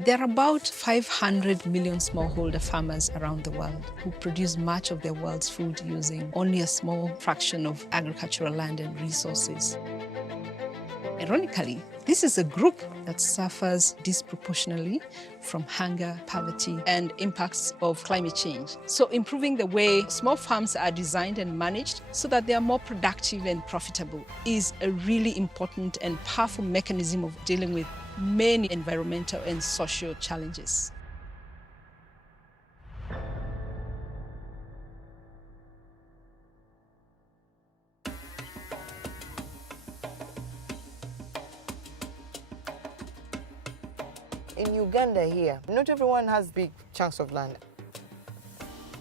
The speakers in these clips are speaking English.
There are about 500 million smallholder farmers around the world who produce much of their world's food using only a small fraction of agricultural land and resources. Ironically, this is a group that suffers disproportionately from hunger, poverty, and impacts of climate change. So improving the way small farms are designed and managed so that they are more productive and profitable is a really important and powerful mechanism of dealing with many environmental and social challenges. In Uganda here, not everyone has big chunks of land.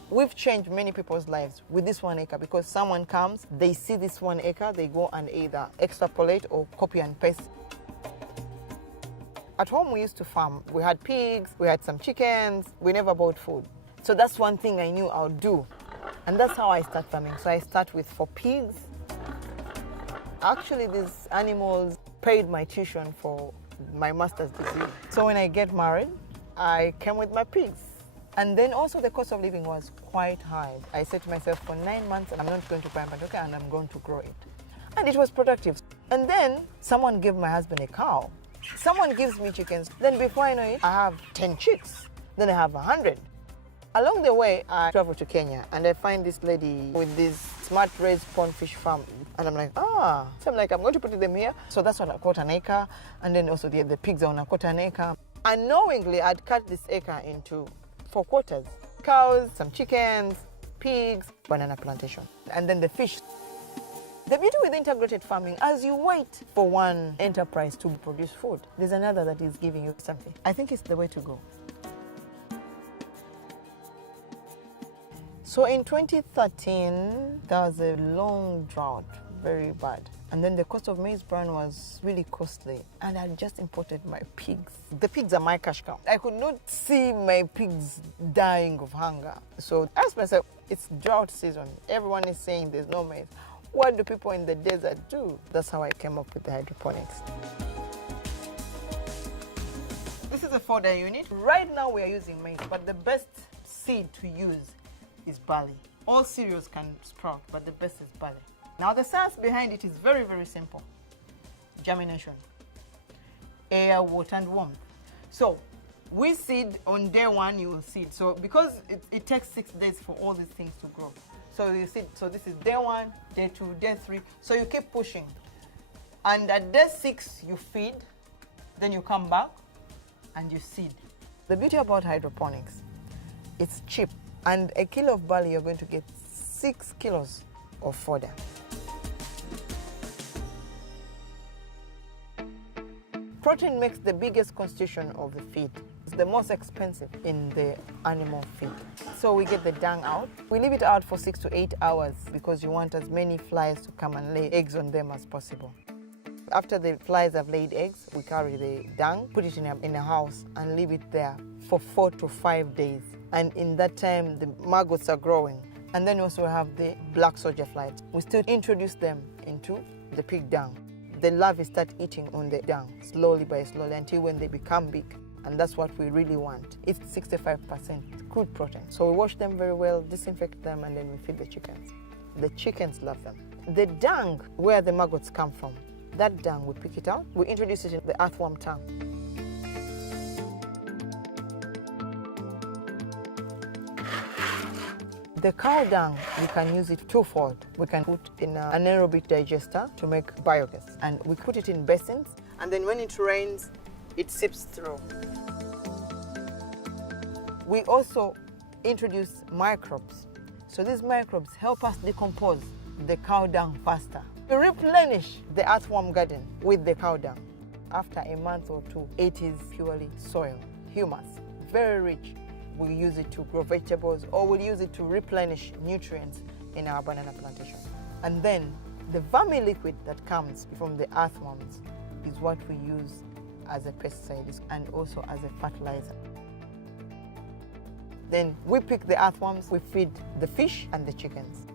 We've changed many people's lives with this 1 acre because someone comes, they see this 1 acre, they go and either extrapolate or copy and paste. At home we used to farm. We had pigs, we had some chickens, we never bought food. So that's one thing I knew I would do. And that's how I start farming. So I start with 4 pigs. Actually, these animals paid my tuition for my master's degree. So when I get married, I came with my pigs. And then also the cost of living was quite high. I said to myself, for 9 months, I'm not going to buy Matoke and I'm going to grow it. And it was productive. And then someone gave my husband a cow. Someone gives me chickens. Then before I know it, I have 10 chicks. Then I have 100. Along the way, I travel to Kenya and I find this lady with this smart raised pond fish farm. And I'm like, So I'm like, I'm going to put them here. So that's what I caught an acre. And then also the pigs are on a quarter an acre. Unknowingly, I'd cut this acre into 4 quarters. Cows, some chickens, pigs, banana plantation. And then the fish. The beauty with integrated farming, as you wait for one enterprise to produce food, there's another that is giving you something. I think it's the way to go. So in 2013, there was a long drought, very bad. And then the cost of maize bran was really costly. And I just imported my pigs. The pigs are my cash cow. I could not see my pigs dying of hunger. So I asked myself, it's drought season. Everyone is saying there's no maize. What do people in the desert do? That's how I came up with the hydroponics. This is a fodder unit. Right now we are using maize, but the best seed to use is barley. All cereals can sprout, but the best is barley. Now the science behind it is very, very simple. Germination, air, water, and warmth. So we seed on day 1, you will seed. So because it takes 6 days for all these things to grow. So you seed. So this is day 1, day 2, day 3. So you keep pushing. And at day 6, you feed. Then you come back and you seed. The beauty about hydroponics, it's cheap. And a kilo of barley, you're going to get 6 kilos of fodder. Protein makes the biggest constitution of the feed. It's the most expensive in the animal feed. So we get the dung out. We leave it out for 6 to 8 hours because you want as many flies to come and lay eggs on them as possible. After the flies have laid eggs, we carry the dung, put it in a house and leave it there for 4 to 5 days. And in that time, the maggots are growing. And then we also have the black soldier flies. We still introduce them into the pig dung. The larvae start eating on the dung, slowly by slowly, until when they become big. And that's what we really want. It's 65% crude protein. So we wash them very well, disinfect them, and then we feed the chickens. The chickens love them. The dung, where the maggots come from, that dung, we pick it out, we introduce it in the earthworm tank. The cow dung, we can use it twofold. We can put in an anaerobic digester to make biogas. And we put it in basins, and then when it rains, it seeps through. We also introduce microbes. So these microbes help us decompose the cow dung faster. We replenish the earthworm garden with the cow dung. After a month or 2, it is purely soil, humus, very rich. We'll use it to grow vegetables, or we'll use it to replenish nutrients in our banana plantation. And then the vermi-liquid that comes from the earthworms is what we use as a pesticide and also as a fertilizer. Then we pick the earthworms, we feed the fish and the chickens.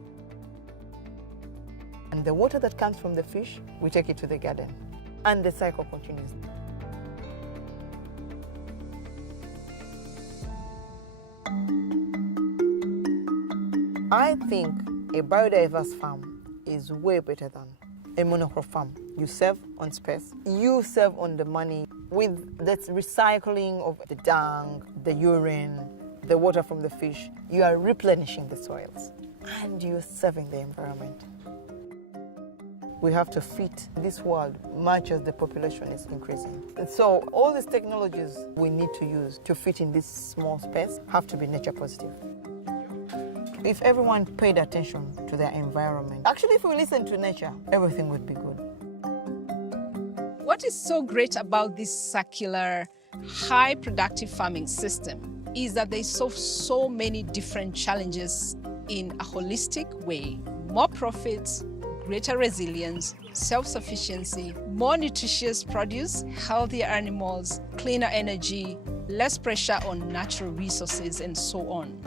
And the water that comes from the fish, we take it to the garden. And the cycle continues. I think a biodiverse farm is way better than a monocrop farm. You save on space, you save on the money. With that recycling of the dung, the urine, the water from the fish, you are replenishing the soils and you're saving the environment. We have to fit this world much as the population is increasing. And so all these technologies we need to use to fit in this small space have to be nature positive. If everyone paid attention to their environment, actually if we listen to nature, everything would be good. What is so great about this circular, high productive farming system is that they solve so many different challenges in a holistic way. More profits, greater resilience, self-sufficiency, more nutritious produce, healthier animals, cleaner energy, less pressure on natural resources, and so on.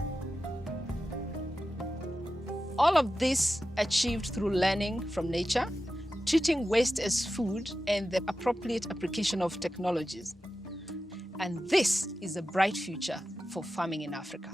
All of this achieved through learning from nature, treating waste as food, and the appropriate application of technologies. And this is a bright future for farming in Africa.